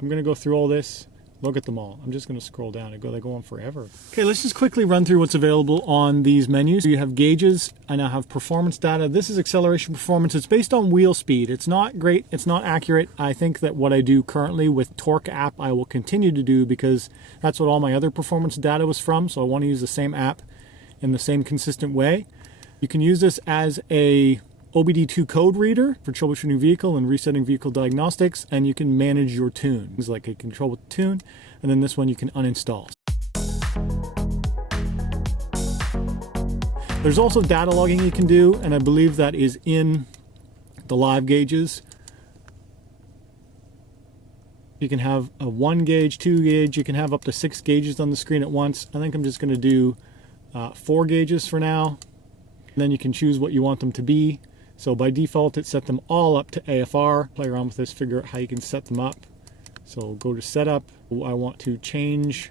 I'm going to go through all this, look at them all. I'm just going to scroll down and go, they go on forever. Okay, let's just quickly run through what's available on these menus. You have gauges, I now have performance data. This is acceleration performance. It's based on wheel speed. It's not great, it's not accurate. I think that what I do currently with Torque app, I will continue to do because that's what all my other performance data was from. So I want to use the same app in the same consistent way. You can use this as a OBD2 code reader for troubleshooting vehicle and resetting vehicle diagnostics, and you can manage your tune. It's like a control with the tune, and then this one you can uninstall. There's also data logging you can do, and I believe that is in the live gauges. You can have a 1 gauge, 2 gauge, you can have up to 6 gauges on the screen at once. I think I'm just going to do 4 gauges for now, and then you can choose what you want them to be. So by default, it set them all up to AFR. Play around with this, figure out how you can set them up. So go to setup. I want to change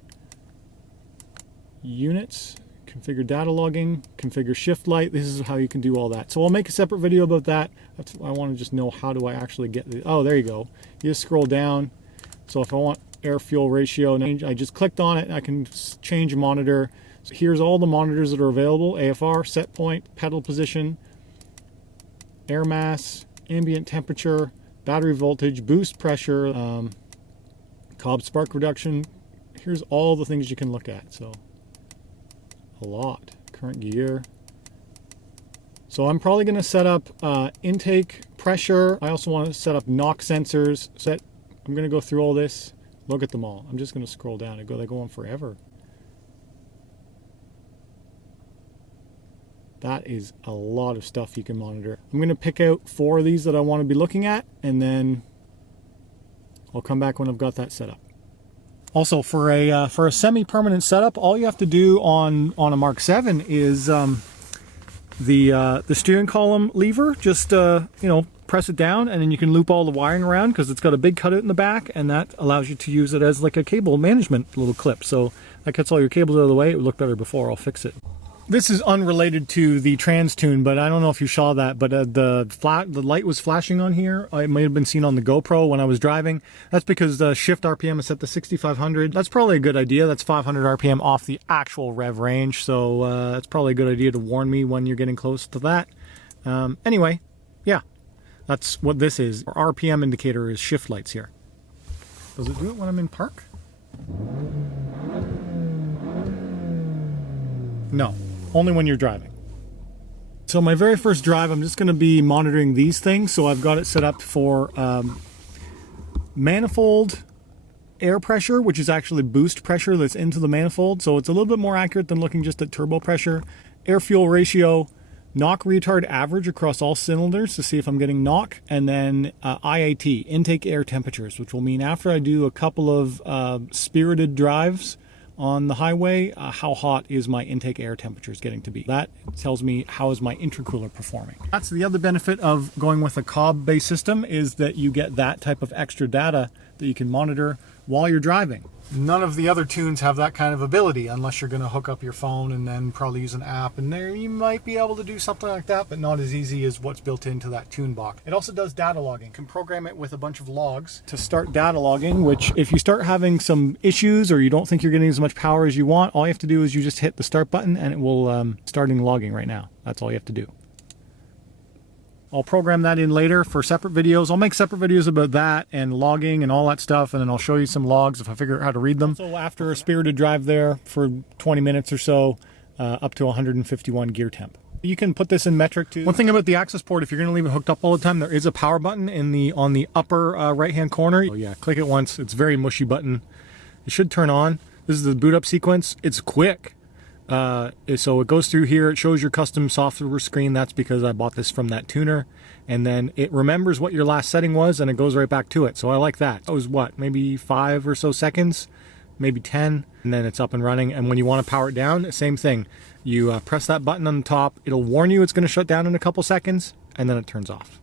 units, configure data logging, configure shift light. This is how you can do all that. So I'll make a separate video about that. I want to just know how do I actually get the, oh, there you go. You just scroll down. So if I want air fuel ratio, I just clicked on it and I can change monitor. So here's all the monitors that are available: AFR, set point, pedal position, air mass, ambient temperature, battery voltage, boost pressure, COBB spark reduction. Here's all the things you can look at. So a lot. Current gear. So I'm probably going to set up intake pressure. I also want to set up knock sensors. I'm going to go through all this, look at them all. I'm just going to scroll down and go, they go on forever. That is a lot of stuff you can monitor. I'm going to pick out 4 of these that I want to be looking at, and then I'll come back when I've got that set up. Also, for a semi-permanent setup, all you have to do on a Mark 7 is the steering column lever. Just press it down, and then you can loop all the wiring around because it's got a big cutout in the back, and that allows you to use it as like a cable management little clip. So that gets all your cables out of the way. It would look better before. I'll fix it. This is unrelated to the trans tune, but I don't know if you saw that, but the light was flashing on here. It may have been seen on the GoPro when I was driving. That's because the shift RPM is set to 6,500. That's probably a good idea. That's 500 RPM off the actual rev range, so that's probably a good idea to warn me when you're getting close to that. Anyway, yeah, that's what this is. Our RPM indicator is shift lights here. Does it do it when I'm in park? No. Only when you're driving. So my very first drive, I'm just going to be monitoring these things. So I've got it set up for manifold air pressure, which is actually boost pressure that's into the manifold. So it's a little bit more accurate than looking just at turbo pressure. Air fuel ratio, knock retard average across all cylinders to see if I'm getting knock. And then IAT, intake air temperatures, which will mean after I do a couple of spirited drives on the highway, how hot is my intake air temperatures getting to be. That tells me how is my intercooler performing. That's the other benefit of going with a COBB based system, is that you get that type of extra data that you can monitor while you're driving. None of the other tunes have that kind of ability unless you're going to hook up your phone and then probably use an app, and there you might be able to do something like that, but not as easy as what's built into that tune box. It also does data logging. You can program it with a bunch of logs to start data logging, which if you start having some issues or you don't think you're getting as much power as you want, all you have to do is you just hit the start button and it will start logging right now. That's all you have to do. I'll program that in later for separate videos. I'll make separate videos about that and logging and all that stuff, and then I'll show you some logs if I figure out how to read them. So after a spirited drive there for 20 minutes or so, up to 151 gear temp. You can put this in metric too. One thing about the AccessPort, if you're going to leave it hooked up all the time, there is a power button on the upper right-hand corner. Oh yeah, click it once. It's a very mushy button. It should turn on. This is the boot up sequence. It's quick. So it goes through here, it shows your custom software screen. That's because I bought this from that tuner, and then it remembers what your last setting was and it goes right back to it. So I like that. That was what, maybe 5 or so seconds, maybe 10, and then it's up and running. And when you want to power it down, same thing. You press that button on the top, it'll warn you it's going to shut down in a couple seconds, and then it turns off.